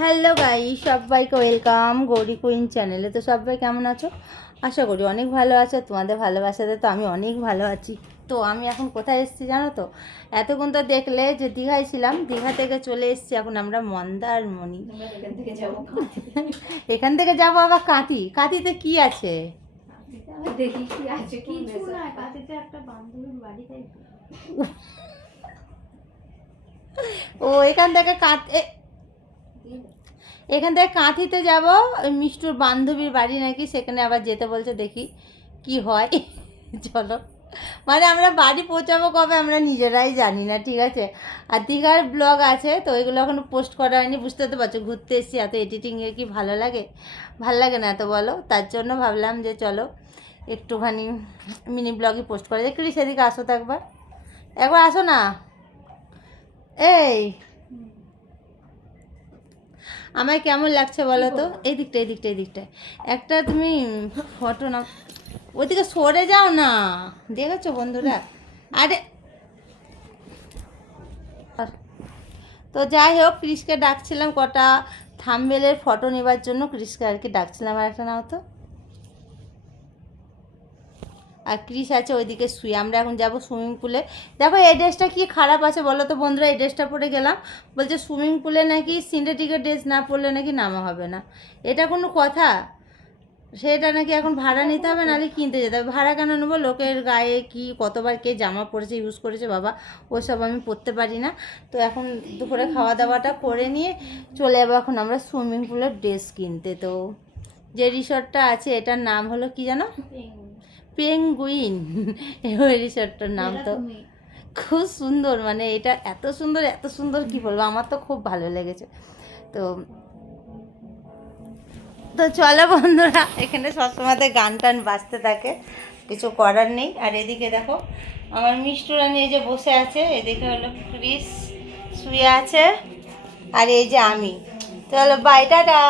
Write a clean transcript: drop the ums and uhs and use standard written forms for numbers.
Hello guys, সবাইকে welcome Gauri queen চ্যানেলে। তো সবাই কেমন আছো? আশা করি অনেক ভালো আছো। তোমাদের ভালোবাসাতে তো আমি অনেক ভালো আছি। তো আমি এখন কোথায় এসেছি জানো তো? এতক্ষণ তো দেখলে যে দীঘায় ছিলাম, দীঘা থেকে চলে এসেছি এখন আমরা মন্দারমণি। এখান থেকে যাবো আবার কাঁথি। কাঁথিতে কি আছে? দেখি কি আছে। কিছু না, কাঁথিতে একটা বান্ধবীর বাড়ি তাই। ও এখান থেকে এখান থেকে কাঁথিতে যাবো। ওই মিষ্টুর বান্ধবীর বাড়ি নাকি, সেখানে আবার যেতে বলছে, দেখি কি হয়। চলো, মানে আমরা বাড়ি পৌঁছাবো কবে আমরা নিজেরাই জানি না, ঠিক আছে। আর দীঘার ব্লগ আছে, তো ওইগুলো এখন পোস্ট করা হয়নি। বুঝতে তো পারছো, ঘুরতে এসেছি, এত এডিটিংয়ে কি ভালো লাগে? ভালো লাগে না তো বলো? তার জন্য ভাবলাম যে চলো একটুখানি মিনি ব্লগই পোস্ট করা যায়। ক্রিস, এদিকে আসো তো একবার, একবার আসো না। এই আমায় কেমন লাগছে বলো তো? এই দিকটায় একটা তুমি ফটো না, ওইদিকে সরে যাও না, দেখেছো বন্ধুরা? আরে তো যাই হোক, ক্রিসকে ডাকছিলাম কটা থাম্বনেলের ফটো নেবার জন্য। ক্রিসকে আর কি ডাকছিলাম, আর একটা নাও তো। আর ক্রিস আছে ওইদিকে শুয়ে। আমরা এখন যাব সুইমিং পুলে। দেখো এই ড্রেসটা কি খারাপ আছে বলো তো বন্ধুরা? এই ড্রেসটা পরে গেলাম, বলছে সুইমিং পুলে নাকি সিন্থেটিকের ড্রেস না পরলে নাকি নামা হবে না। এটা কোনো কথা? সেটা নাকি এখন ভাড়া নিতে হবে, নাহলে কিনতে যেতে হবে। ভাড়া কেন নেবো? লোকের গায়ে কি কতবার কে জামা পরেছে, ইউজ করেছে, বাবা ওসব আমি পরতে পারি না। তো এখন দুপুরে খাওয়া দাওয়াটা করে নিয়ে চলে যাবো এখন আমরা সুইমিং পুলের ড্রেস কিনতে। তো যে রিসর্টটা আছে এটার নাম হলো কি জানো? পেঙ্গুইন। ওই রিসর্টটার নাম তো খুব সুন্দর, মানে এটা এত সুন্দর কি বলবো, আমার তো খুব ভালো লেগেছে। তো তো চলো বন্ধুরা, এখানে সবসময় গান টান বাজতে থাকে, কিছু করার নেই। আর এদিকে দেখো আমার মিষ্টুরানি এই যে বসে আছে, এদিকে হলো ক্রিস শুয়ে আছে, আর এই যে আমি। চলো বাই, টাটা।